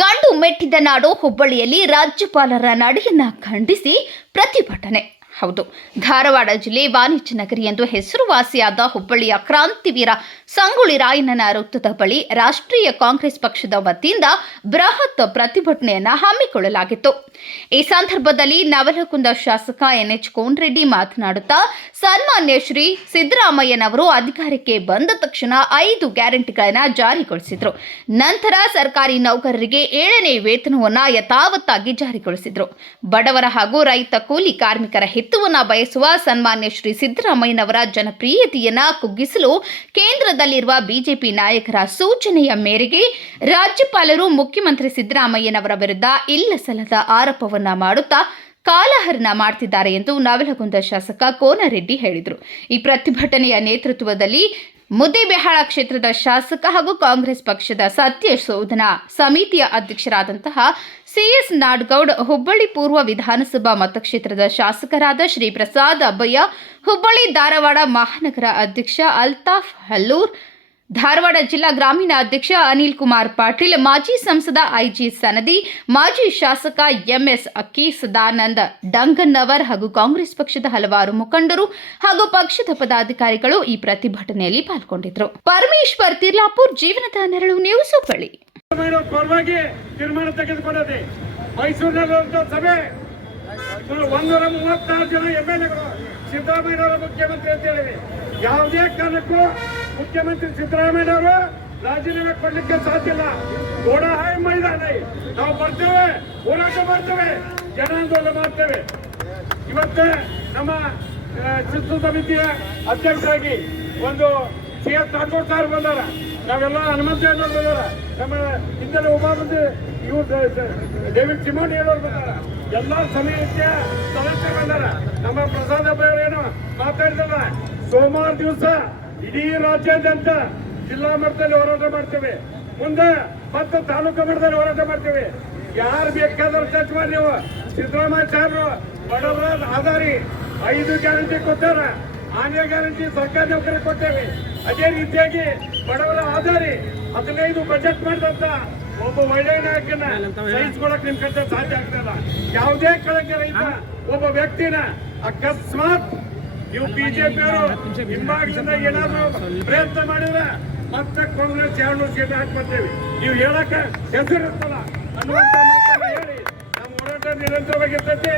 ಗಂಡು ಮೆಟ್ಟಿದ ನಾಡು ಹುಬ್ಬಳ್ಳಿಯಲ್ಲಿ ರಾಜ್ಯಪಾಲರ ನಡೆಯನ್ನ ಖಂಡಿಸಿ ಪ್ರತಿಭಟನೆ. ಹೌದು, ಧಾರವಾಡ ಜಿಲ್ಲೆ ವಾಣಿಜ್ಯ ನಗರಿ ಎಂದು ಹೆಸರುವಾಸಿಯಾದ ಹುಬ್ಬಳ್ಳಿಯ ಕ್ರಾಂತಿವೀರ ಸಂಗೊಳ್ಳಿ ರಾಯಣ್ಣನ ವೃತ್ತದ ಬಳಿ ರಾಷ್ಟ್ರೀಯ ಕಾಂಗ್ರೆಸ್ ಪಕ್ಷದ ವತಿಯಿಂದ ಬೃಹತ್ ಪ್ರತಿಭಟನೆಯನ್ನು ಹಮ್ಮಿಕೊಳ್ಳಲಾಗಿತ್ತು. ಈ ಸಂದರ್ಭದಲ್ಲಿ ನವಲಗುಂದ ಶಾಸಕ NH ಕೋನರೆಡ್ಡಿ ಮಾತನಾಡುತ್ತಾ, ಸನ್ಮಾನ್ಯ ಶ್ರೀ ಸಿದ್ದರಾಮಯ್ಯನವರು ಅಧಿಕಾರಕ್ಕೆ ಬಂದ ತಕ್ಷಣ 5 ಗ್ಯಾರಂಟಿಗಳನ್ನು ಜಾರಿಗೊಳಿಸಿದ್ರು. ನಂತರ ಸರ್ಕಾರಿ ನೌಕರರಿಗೆ 7ನೇ ವೇತನವನ್ನು ಯಥಾವತ್ತಾಗಿ ಜಾರಿಗೊಳಿಸಿದ್ರು. ಬಡವರ ಹಾಗೂ ರೈತ ಕೂಲಿ ಕಾರ್ಮಿಕರ ಹಿತವನ್ನ ಬಯಸುವ ಸನ್ಮಾನ್ಯ ಶ್ರೀ ಸಿದ್ದರಾಮಯ್ಯನವರ ಜನಪ್ರಿಯತೆಯನ್ನ ಕುಗ್ಗಿಸಲು ಕೇಂದ್ರದಲ್ಲಿರುವ ಬಿಜೆಪಿ ನಾಯಕರ ಸೂಚನೆಯ ಮೇರೆಗೆ ರಾಜ್ಯಪಾಲರು ಮುಖ್ಯಮಂತ್ರಿ ಸಿದ್ದರಾಮಯ್ಯನವರ ವಿರುದ್ಧ ಇಲ್ಲಸಲ್ಲದ ಆರೋಪವನ್ನ ಮಾಡುತ್ತಾ ಕಾಲಹರಣ ಮಾಡ್ತಿದ್ದಾರೆ ಎಂದು ನವಲಗುಂದ ಶಾಸಕ ಕೋನರೆಡ್ಡಿ ಹೇಳಿದರು. ಈ ಪ್ರತಿಭಟನೆಯ ನೇತೃತ್ವದಲ್ಲಿ ಮುದ್ದೇಬಿಹಾಳ ಕ್ಷೇತ್ರದ ಶಾಸಕ ಹಾಗೂ ಕಾಂಗ್ರೆಸ್ ಪಕ್ಷದ ಸತ್ಯ ಶೋಧನಾ ಸಮಿತಿಯ ಅಧ್ಯಕ್ಷರಾದಂತಹ CS ನಾಡಗೌಡ್, ಹುಬ್ಬಳ್ಳಿ ಪೂರ್ವ ವಿಧಾನಸಭಾ ಮತಕ್ಷೇತ್ರದ ಶಾಸಕರಾದ ಶ್ರೀ ಪ್ರಸಾದ್ ಅಬ್ಬಯ್ಯ, ಹುಬ್ಬಳ್ಳಿ ಧಾರವಾಡ ಮಹಾನಗರ ಅಧ್ಯಕ್ಷ ಅಲ್ತಾಫ್ ಹಲ್ಲೂರ್, ಧಾರವಾಡ ಜಿಲ್ಲಾ ಗ್ರಾಮೀಣ ಅಧ್ಯಕ್ಷ ಅನಿಲ್ ಕುಮಾರ್ ಪಾಟೀಲ್, ಮಾಜಿ ಸಂಸದ IG ಸನದಿ, ಮಾಜಿ ಶಾಸಕ MS ಅಕ್ಕಿ, ಸದಾನಂದ ಡಂಗನ್ನವರ್ ಹಾಗೂ ಕಾಂಗ್ರೆಸ್ ಪಕ್ಷದ ಹಲವಾರು ಮುಖಂಡರು ಹಾಗೂ ಪಕ್ಷದ ಪದಾಧಿಕಾರಿಗಳು ಈ ಪ್ರತಿಭಟನೆಯಲ್ಲಿ ಪಾಲ್ಗೊಂಡಿದ್ದರು. ಪರಮೇಶ್ವರ್ ತಿರ್ಲಾಪುರ್, ಜೀವನದ ನೆರಳು ನ್ಯೂಸ್, ಹುಬ್ಬಳ್ಳಿ. ತೀರ್ಮಾನ ತೆಗೆದುಕೊಂಡಿದೆ. ಮೈಸೂರಿನಲ್ಲಿರುವಂತಹ ಸಭೆ 136 ಜನ MLAಗಳು ಸಿದ್ದರಾಮಯ್ಯನವರ ಮುಖ್ಯಮಂತ್ರಿ ಅಂತ ಹೇಳಿದೆ. ಯಾವುದೇ ಕಾರಣಕ್ಕೂ ಮುಖ್ಯಮಂತ್ರಿ ಸಿದ್ದರಾಮಯ್ಯನವರು ರಾಜೀನಾಮೆ ಕೊಡ್ಲಿಕ್ಕೆ ಸಾಧ್ಯ ಇಲ್ಲ. ಗೋಡ ಹಾಯ್ ಮೈದಾನ ನಾವು ಬರ್ತೇವೆ, ಹೋರಾಟ ಮಾಡ್ತೇವೆ, ಜನಾಂದೋಲನ ಮಾಡ್ತೇವೆ. ಇವತ್ತು ನಮ್ಮ ಶಿಸ್ತು ಸಮಿತಿಯ ಅಧ್ಯಕ್ಷರಾಗಿ ಒಂದು CS ನಾಡಗೌಡ ಸಾರ್ ಬಂದಾರ, ನಾವೆಲ್ಲ ಹನುಮಂತ ಬಂದಾರ, ನಮ್ಮ ಹಿಂದೆ ಉಪಾಮಂತ್ರಿ ಇವ್ರು ಡೇವಿಡ್ ಸಿಮೋನ್ ಹೇಳೋರು ಬಂದಾರ, ಎಲ್ಲ ಸಮಿತಿಯ ಸದಸ್ಯ ಬಂದಾರ. ನಮ್ಮ ಪ್ರಸಾದ್ ಅಬ್ಬಯ್ಯವರು ಏನು ಮಾತಾಡಿದಲ್ಲ, ಸೋಮವಾರ ದಿವಸ ಇಡೀ ರಾಜ್ಯಾದ್ಯಂತ ಜಿಲ್ಲಾ ಮಟ್ಟದಲ್ಲಿ ಹೋರಾಟ ಮಾಡ್ತೇವೆ, ಮುಂದೆ ಮತ್ತು ತಾಲೂಕು ಮಟ್ಟದಲ್ಲಿ ಹೋರಾಟ ಮಾಡ್ತೇವೆ. ಯಾರು ಬೇಕಾದ್ರೂ ಟಚ್ ಮಾಡಿ. ನೀವು ಸಿದ್ದರಾಮಯ್ಯ ಸಾಹೇಬರು ಬಡವರ ಆಧಾರಿ 5 ಗ್ಯಾರಂಟಿ ಕೊಟ್ಟಾರ, 6ನೇ ಗ್ಯಾರಂಟಿ ಸರ್ಕಾರಿ ನೌಕರಿ ಕೊಟ್ಟೇವೆ. ಅದೇ ರೀತಿಯಾಗಿ ಬಡವರ ಆಧಾರಿ 15 ಬಜೆಟ್ ಮಾಡಿದಂತ ಒಬ್ಬ ಒಳ್ಳೆಯ ನಾಯಕನ ಸಹಿಸ್ಕೊಳಕ್ ನಿಮ್ ಕಡೆ ಸಾಧ್ಯ ಆಗ್ತಲ್ಲ. ಯಾವುದೇ ಕಳಂಕ ರಹಿತ ಒಬ್ಬ ವ್ಯಕ್ತಿನ ಅಕಸ್ಮಾತ್ ನೀವು ಬಿಜೆಪಿಯವರು ಹಿಂಭಾಗದಿಂದ ಏನಾದ್ರು ಪ್ರಯತ್ನ ಮಾಡಿದ್ರೆ ಮತ್ತೆ ಕಾಂಗ್ರೆಸ್ 200 ಸೀಟ್ ಹಾಕ್ಬರ್ತೇವೆ. ನೀವು ಹೇಳಕ್ಕ ಹೆಸರಿರ್ತಲ್ಲ ಅನ್ನುವಂತ ಮಾತನ್ನ ಹೇಳಿ ನಮ್ಮ ಹೋರಾಟ ನಿರಂತರವಾಗಿರ್ತೈತಿ.